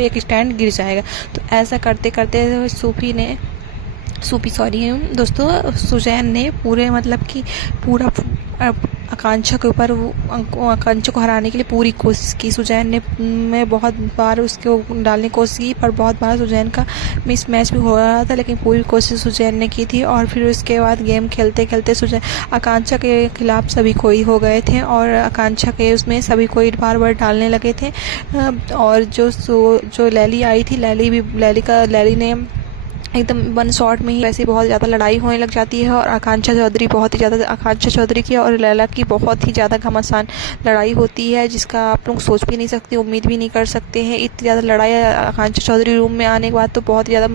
एक स्टैंड गिर जाएगा। तो ऐसा करते करते दोस्तों सुजैन ने पूरे मतलब कि पूरा आकांक्षा के ऊपर आकांक्षा को हराने के लिए पूरी कोशिश की। सुजैन ने मैं बहुत बार उसको डालने की कोशिश की, पर बहुत बार सुजैन का मिस मैच भी हो रहा था, लेकिन पूरी कोशिश सुजैन ने की थी। और फिर उसके बाद गेम खेलते खेलते सुजैन आकांक्षा के खिलाफ सभी कोई हो गए थे और आकांक्षा के उसमें सभी कोई बार बार डालने लगे थे। और जो लैली आई थी, लैली ने एकदम वन शॉट में ही वैसे बहुत ज़्यादा लड़ाई होने लग जाती है और आकांक्षा चौधरी की और लैला की बहुत ही ज़्यादा घमासान लड़ाई होती है, जिसका आप लोग सोच भी नहीं सकते, उम्मीद भी नहीं कर सकते हैं। इतनी ज़्यादा लड़ाई आकांक्षा चौधरी रूम में आने के बाद तो बहुत ज़्यादा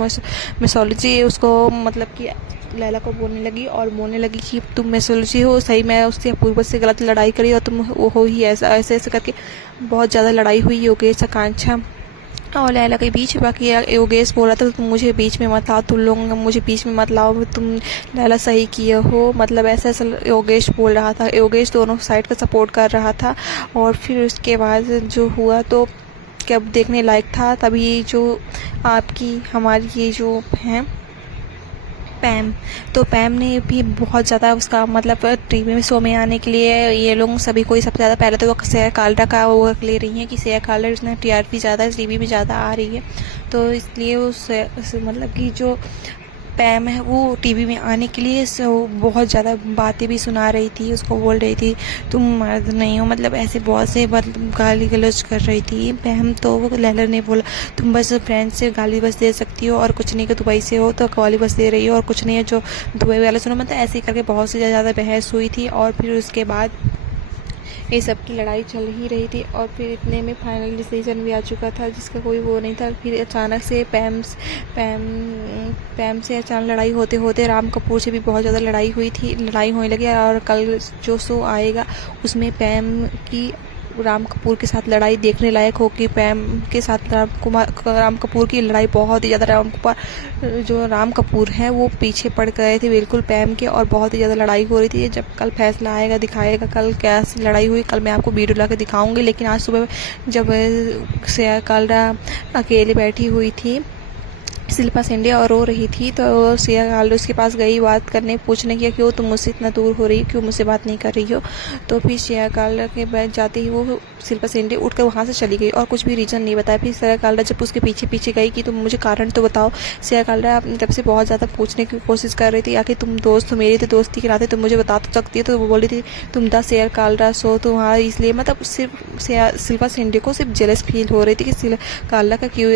मिसोलॉजी उसको मतलब कि लैला को बोलने लगी कि तुम मिसोलॉजी हो, सही मैं उससे पूर्व से गलत लड़ाई करी और तुम वो हो ही ऐसे करके बहुत ज़्यादा लड़ाई हुई योगेश, आकांक्षा और लैला के बीच। बाकी योगेश बोला था तुम मुझे बीच में मत लाओ, तुम लोग मुझे बीच में मत लाओ, तुम लैला सही किए हो, मतलब ऐसा योगेश बोल रहा था। योगेश दोनों साइड का सपोर्ट कर रहा था। और फिर उसके बाद जो हुआ तो क्या देखने लायक था। तभी जो हमारी ये जो है पैम ने भी बहुत ज़्यादा उसका मतलब टीवी में शो में आने के लिए ये लोग सभी कोई सबसे ज़्यादा पहले तो वो श्रेया काल्डा का वो ले रही हैं कि श्रेया काल्डा इसमें टीआरपी ज़्यादा है, टीवी भी ज़्यादा आ रही है, तो इसलिए उस मतलब कि जो पैम है वो टीवी में आने के लिए बहुत ज़्यादा बातें भी सुना रही थी, उसको बोल रही थी तुम मर्द नहीं हो, मतलब ऐसे बहुत से गाली गलौज कर रही थी पैम। तो वो लैला ने बोला तुम बस फ्रेंड से गाली बस दे सकती हो और कुछ नहीं, कि दुबई से हो तो गाली बस दे रही हो और कुछ नहीं है जो दुबई वाले सुनो, मतलब ऐसे ही करके बहुत सी ज़्यादा बहस हुई थी। और फिर उसके बाद ये सब की लड़ाई चल ही रही थी और फिर इतने में फाइनल डिसीजन भी आ चुका था जिसका कोई वो नहीं था। फिर अचानक से पैम से अचानक लड़ाई होते होते राम कपूर से भी बहुत ज़्यादा लड़ाई होने लगी। और कल जो शो आएगा उसमें पैम की राम कपूर के साथ लड़ाई देखने लायक होगी। पैम के साथ राम कपूर की लड़ाई बहुत ही ज़्यादा राम कपूर है वो पीछे पड़ गए थे बिल्कुल पैम के, और बहुत ही ज़्यादा लड़ाई हो रही थी। जब कल फैसला आएगा दिखाएगा कल कैसी लड़ाई हुई, कल मैं आपको वीडियो ला के दिखाऊंगी। लेकिन आज सुबह जब श्रेया काल्डा अकेले बैठी हुई थी शिल्पा शेंडे और रो रही थी, तो श्रेया काल्डा उसके पास गई बात करने, पूछने की क्यों तुम मुझसे इतना दूर हो रही हो, क्यों मुझसे बात नहीं कर रही हो। तो फिर श्रेया काल्डा के बैठ जाते ही वो शिल्पा शेंडे उठकर वहाँ से चली गई और कुछ भी रीज़न नहीं बताया। फिर श्रेया काल्डा जब उसके पीछे पीछे गई कि तुम मुझे कारण तो बताओ, श्रेया काल्डा अपनी तरफ से बहुत ज़्यादा पूछने की कोशिश कर रही थी, आखिर तुम दोस्त हो, मेरी तो दोस्ती के नाते तुम मुझे बता तो सकती है। तो वो बोली थी तुम द श्रेया काल्डा सो तुम्हारा, इसलिए मतलब सिर्फ शिल्पा शेंडे को सिर्फ जेलस फील हो रही थी कि श्रेया काल्डा का क्यों